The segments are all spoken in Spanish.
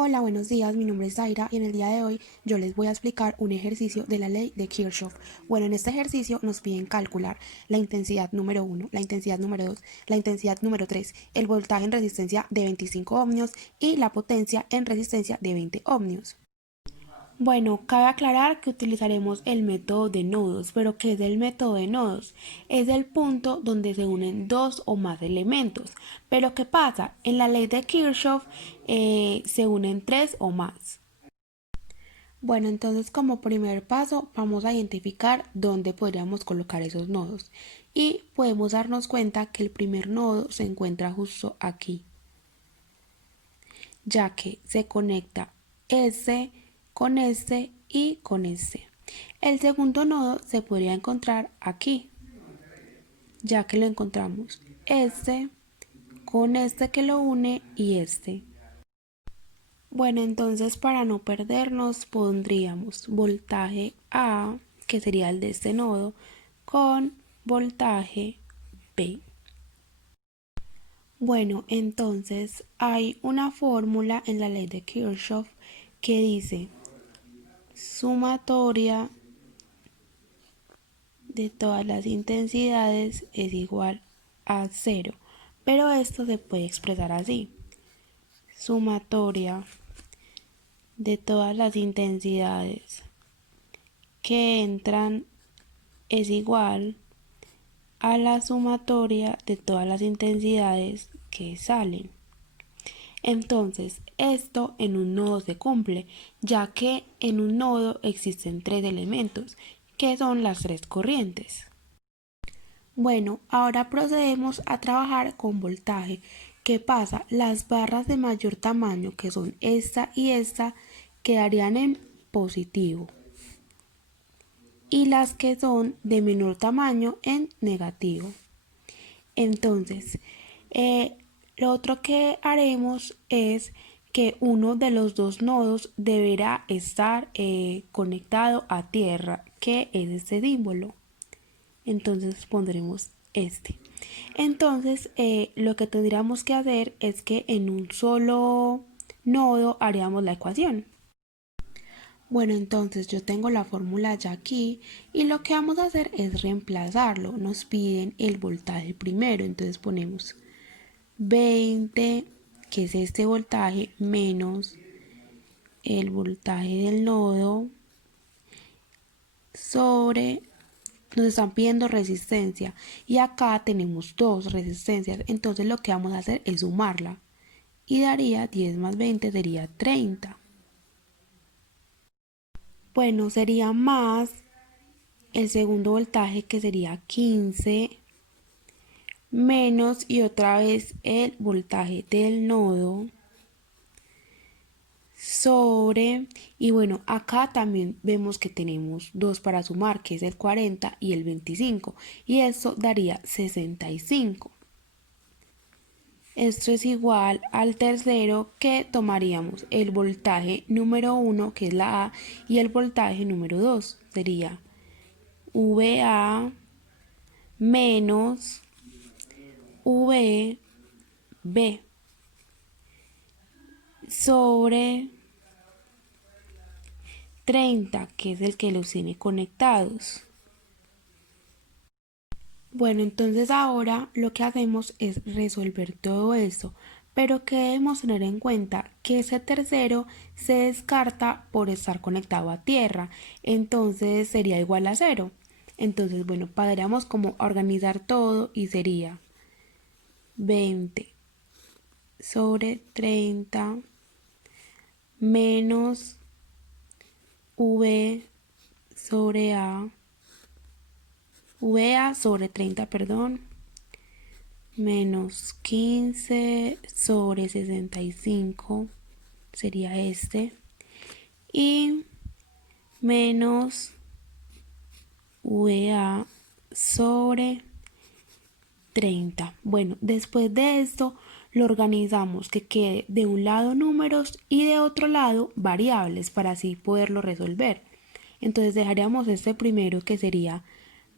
Hola, buenos días, mi nombre es Zaira y en el día de hoy yo les voy a explicar un ejercicio de la ley de Kirchhoff. Bueno, en este ejercicio nos piden calcular la intensidad número 1, la intensidad número 2, la intensidad número 3, el voltaje en resistencia de 25 ohmios y la potencia en resistencia de 20 ohmios. Bueno, cabe aclarar que utilizaremos el método de nodos, pero ¿qué es el método de nodos? Es el punto donde se unen dos o más elementos. Pero ¿qué pasa? En la ley de Kirchhoff se unen tres o más. Bueno, entonces como primer paso vamos a identificar dónde podríamos colocar esos nodos. Y podemos darnos cuenta que el primer nodo se encuentra justo aquí, ya que se conecta este con este y con este. El segundo nodo se podría encontrar aquí, ya que lo encontramos este con este que lo une y este. Bueno, entonces para no perdernos pondríamos voltaje A, que sería el de este nodo, con voltaje B. Bueno, entonces hay una fórmula en la ley de Kirchhoff que dice sumatoria de todas las intensidades es igual a cero, pero esto se puede expresar así: sumatoria de todas las intensidades que entran es igual a la sumatoria de todas las intensidades que salen. Entonces, esto en un nodo se cumple, ya que en un nodo existen tres elementos, que son las tres corrientes. Bueno, ahora procedemos a trabajar con voltaje. ¿Qué pasa? Las barras de mayor tamaño, que son esta y esta, quedarían en positivo, y las que son de menor tamaño en negativo. Entonces, lo otro que haremos es que uno de los dos nodos deberá estar conectado a tierra, que es este símbolo. Entonces pondremos este. Entonces, lo que tendríamos que hacer es que en un solo nodo haríamos la ecuación. Bueno, entonces yo tengo la fórmula ya aquí y lo que vamos a hacer es reemplazarlo. Nos piden el voltaje primero, entonces ponemos 20, que es este voltaje, menos el voltaje del nodo sobre, nos están pidiendo resistencia y acá tenemos dos resistencias, entonces lo que vamos a hacer es sumarla y daría 10 más 20 sería 30. Bueno, sería más el segundo voltaje, que sería 15, menos y otra vez el voltaje del nodo sobre, y bueno, acá también vemos que tenemos dos para sumar, que es el 40 y el 25, y esto daría 65. Esto es igual al tercero, que tomaríamos el voltaje número 1, que es la A, y el voltaje número 2 sería VA menos VB sobre 30, que es el que los tiene conectados. Bueno, entonces ahora lo que hacemos es resolver todo esto, pero que debemos tener en cuenta que ese tercero se descarta por estar conectado a tierra, entonces sería igual a cero. Entonces, bueno, podríamos como organizar todo y sería 20 sobre 30 menos V sobre A, VA sobre 30, perdón, menos 15 sobre 65, sería este, y menos VA sobre 30. Bueno, después de esto lo organizamos que quede de un lado números y de otro lado variables para así poderlo resolver. Entonces dejaríamos este primero, que sería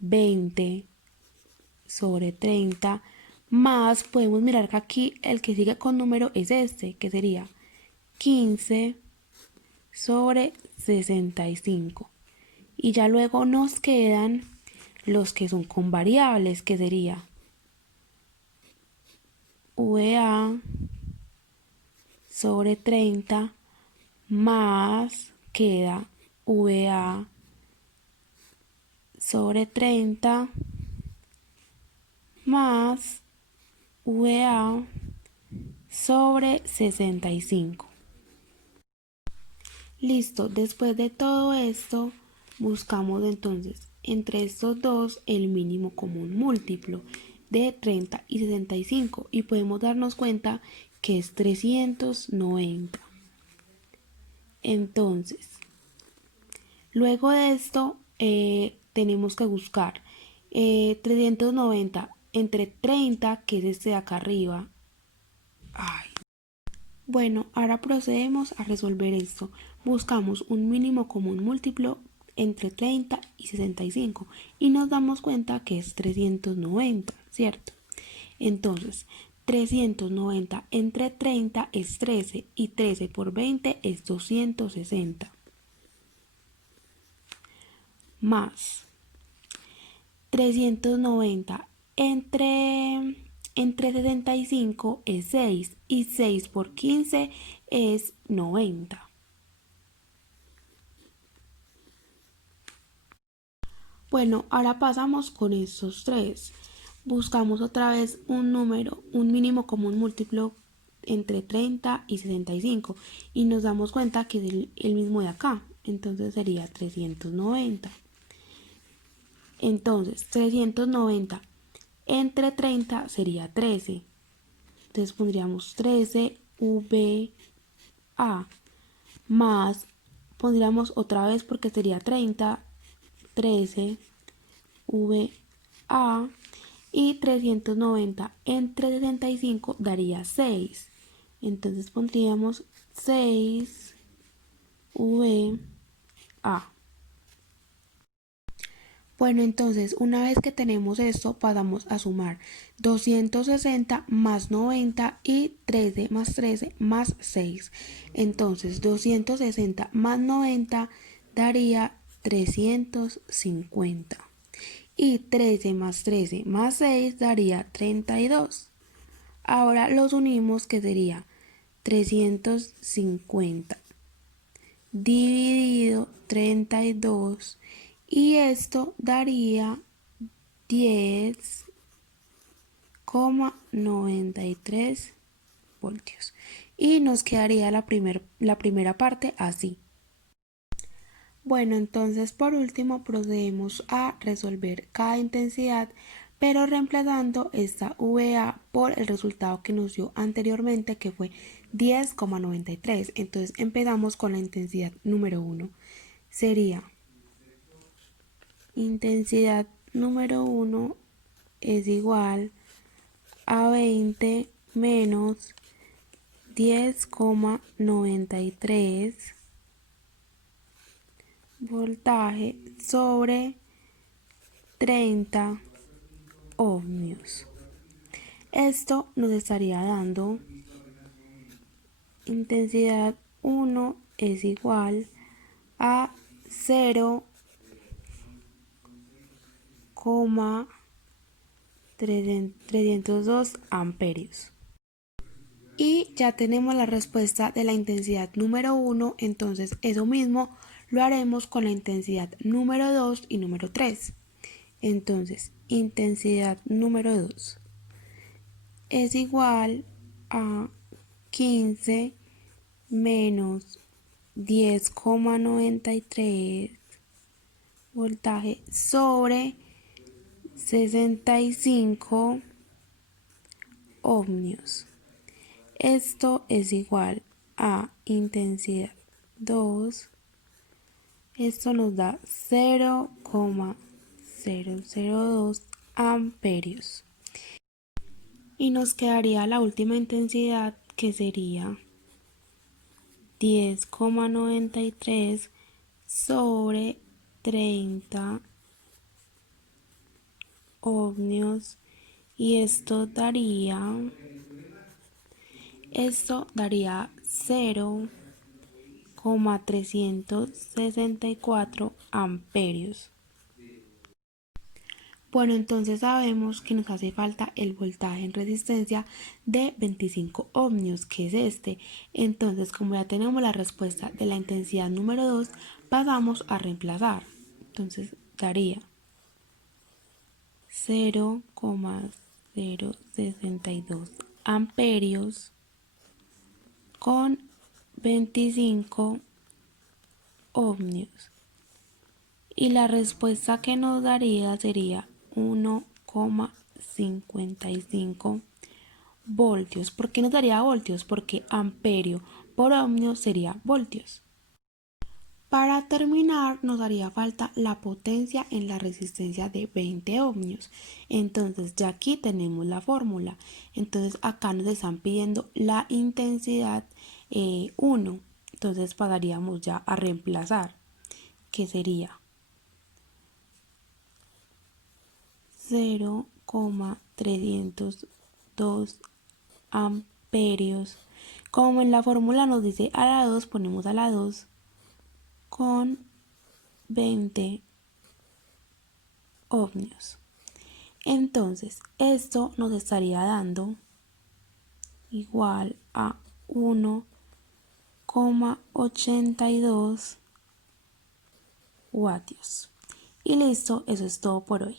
20 sobre 30, más podemos mirar que aquí el que sigue con número es este, que sería 15 sobre 65. Y ya luego nos quedan los que son con variables, que sería VA sobre 30 más queda VA sobre 30 más VA sobre 65. Listo, después de todo esto, buscamos entonces entre estos dos el mínimo común múltiplo de 30 y 65 y podemos darnos cuenta que es 390. Entonces, luego de esto tenemos que buscar 390 entre 30, que es este de acá arriba. Ay. Bueno, ahora procedemos a resolver esto. Buscamos un mínimo común múltiplo entre 30 y 65 y nos damos cuenta que es 390, ¿cierto? Entonces, 390 entre 30 es 13 y 13 por 20 es 260. Más 390 entre 65 es 6 y 6 por 15 es 90. Bueno, ahora pasamos con estos tres. Buscamos otra vez un número, un mínimo común múltiplo entre 30 y 65 y nos damos cuenta que es el mismo de acá. Entonces sería 390. Entonces, 390 entre 30 sería 13. Entonces pondríamos 13 VA más, pondríamos otra vez porque sería 30, 13 VA y 390 entre 65 daría 6. Entonces pondríamos 6 VA. Bueno, entonces una vez que tenemos esto, pasamos a sumar 260 más 90 y 13 más 13 más 6. Entonces 260 más 90 daría 350. Y 13 más 13 más 6 daría 32. Ahora los unimos, que sería 350 dividido 32 y esto daría 10,93 voltios. Y nos quedaría la primera parte así. Bueno, entonces por último procedemos a resolver cada intensidad, pero reemplazando esta VA por el resultado que nos dio anteriormente, que fue 10,93. Entonces empezamos con la intensidad número 1. Sería intensidad número 1 es igual a 20 menos 10,93 voltaje sobre 30 ohmios. Esto nos estaría dando intensidad 1 es igual a 0,302 amperios. Y ya tenemos la respuesta de la intensidad número 1, entonces eso mismo lo haremos con la intensidad número 2 y número 3. Entonces, intensidad número 2 es igual a 15 menos 10,93 voltaje sobre 65 ohmios. Esto es igual a intensidad 2. Esto nos da 0,002 amperios. Y nos quedaría la última intensidad, que sería 10,93 sobre 30 ohmios y esto daría Esto daría 0,364 amperios. Bueno, entonces sabemos que nos hace falta el voltaje en resistencia de 25 ohmios, que es este. Entonces, como ya tenemos la respuesta de la intensidad número 2, pasamos a reemplazar. Entonces, daría 0,062 amperios con 25 ohmios. Y la respuesta que nos daría sería 1,55 voltios. ¿Por qué nos daría voltios? Porque amperio por ohmio sería voltios. Para terminar, nos haría falta la potencia en la resistencia de 20 ohmios. Entonces, ya aquí tenemos la fórmula. Entonces, acá nos están pidiendo la intensidad 1. Entonces, pasaríamos ya a reemplazar, que sería 0,302 amperios. Como en la fórmula nos dice a la 2, ponemos a la 2 con 20 ohmios. Entonces, esto nos estaría dando igual a 1,82 vatios. Y listo, eso es todo por hoy.